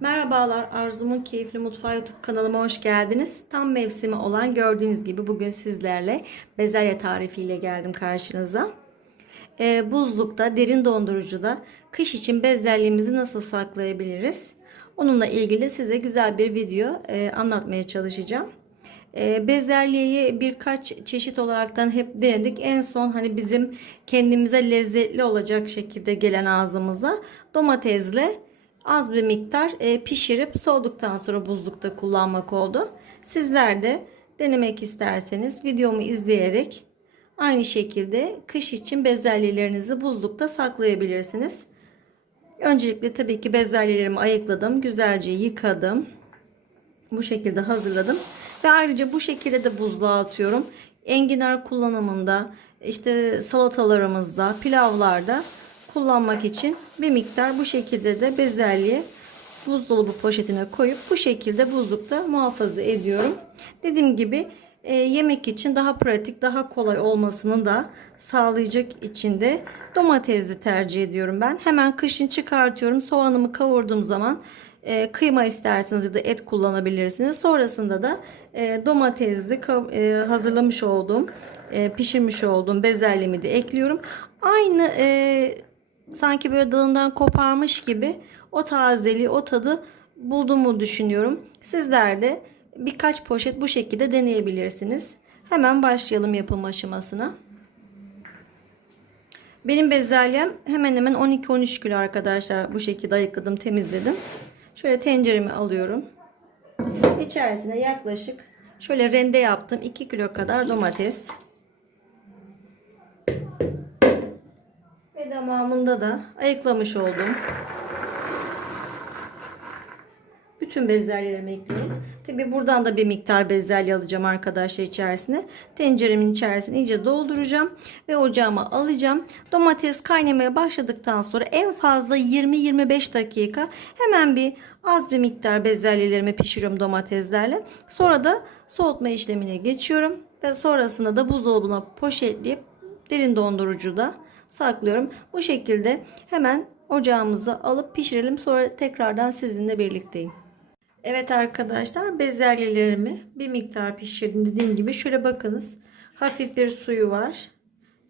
Merhabalar Arzu'mun Keyifli Mutfağı YouTube kanalıma hoş geldiniz. Tam mevsimi olan gördüğünüz gibi bugün sizlerle bezelye tarifiyle geldim karşınıza. Ee, buzlukta, derin dondurucuda kış için bezelyemizi nasıl saklayabiliriz? Onunla ilgili size güzel bir video e, anlatmaya çalışacağım. E, bezelyeyi birkaç çeşit olaraktan hep denedik. En son hani bizim kendimize lezzetli olacak şekilde gelen ağzımıza domatesle az bir miktar e, pişirip soğuduktan sonra buzlukta kullanmak oldu. Sizler de denemek isterseniz videomu izleyerek aynı şekilde kış için bezelyelerinizi buzlukta saklayabilirsiniz. Öncelikle tabii ki bezelyelerimi ayıkladım. Güzelce yıkadım. Bu şekilde hazırladım. Ve ayrıca bu şekilde de buzluğa atıyorum. Enginar kullanımında, işte salatalarımızda, pilavlarda kullanmak için bir miktar bu şekilde de bezelye buzdolabı poşetine koyup bu şekilde buzlukta muhafaza ediyorum. Dediğim gibi e, yemek için daha pratik, daha kolay olmasını da sağlayacak için de domatesli tercih ediyorum ben. Hemen kışın çıkartıyorum. Soğanımı kavurduğum zaman e, kıyma isterseniz ya da et kullanabilirsiniz. Sonrasında da e, domatesli e, hazırlamış olduğum, e, pişirmiş olduğum bezelyemi de ekliyorum. Aynı e, sanki böyle dalından koparmış gibi o tazeliği, o tadı bulduğumu düşünüyorum. Sizler de birkaç poşet bu şekilde deneyebilirsiniz. Hemen başlayalım yapım aşamasına. Benim bezelyem hemen hemen 12-13 kilo arkadaşlar. Bu şekilde ayıkladım, temizledim. Şöyle tenceremi alıyorum. İçerisine yaklaşık şöyle rende yaptım 2 kilo kadar domates. Ve damağımında da ayıklamış oldum. Bütün bezelyelerimi ekliyorum. Tabi buradan da bir miktar bezelye alacağım arkadaşlar içerisine. Tenceremin içerisine iyice dolduracağım. Ve ocağıma alacağım. Domates kaynamaya başladıktan sonra en fazla 20-25 dakika hemen bir az bir miktar bezelyelerimi pişiriyorum domateslerle. Sonra da soğutma işlemine geçiyorum. Ve sonrasında da buzdolabına poşetleyip derin dondurucuda saklıyorum. Bu şekilde hemen ocağımıza alıp pişirelim. Sonra tekrardan sizinle birlikteyim. Evet arkadaşlar bezelyelerimi bir miktar pişirdim. Dediğim gibi şöyle bakınız. Hafif bir suyu var.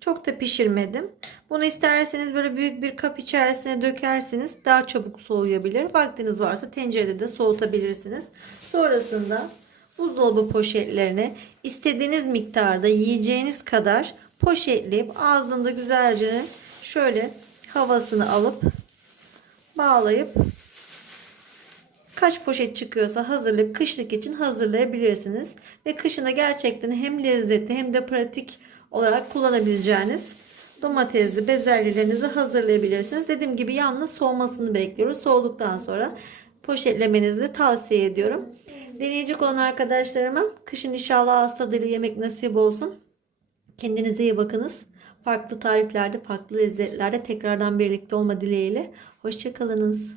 Çok da pişirmedim. Bunu isterseniz böyle büyük bir kap içerisine dökersiniz. Daha çabuk soğuyabilir. Vaktiniz varsa tencerede de soğutabilirsiniz. Sonrasında buzdolabı poşetlerine istediğiniz miktarda yiyeceğiniz kadar poşetleyip ağzında güzelce şöyle havasını alıp bağlayıp kaç poşet çıkıyorsa hazırlayıp kışlık için hazırlayabilirsiniz. Ve kışına gerçekten hem lezzetli hem de pratik olarak kullanabileceğiniz domatesli bezelyelerinizi hazırlayabilirsiniz. Dediğim gibi yalnız soğumasını bekliyoruz. Soğuduktan sonra poşetlemenizi tavsiye ediyorum. Deneyecek olan arkadaşlarıma kışın inşallah ağız tadıyla yemek nasip olsun. Kendinize iyi bakınız. Farklı tariflerde, farklı lezzetlerde tekrardan birlikte olma dileğiyle. Hoşçakalınız.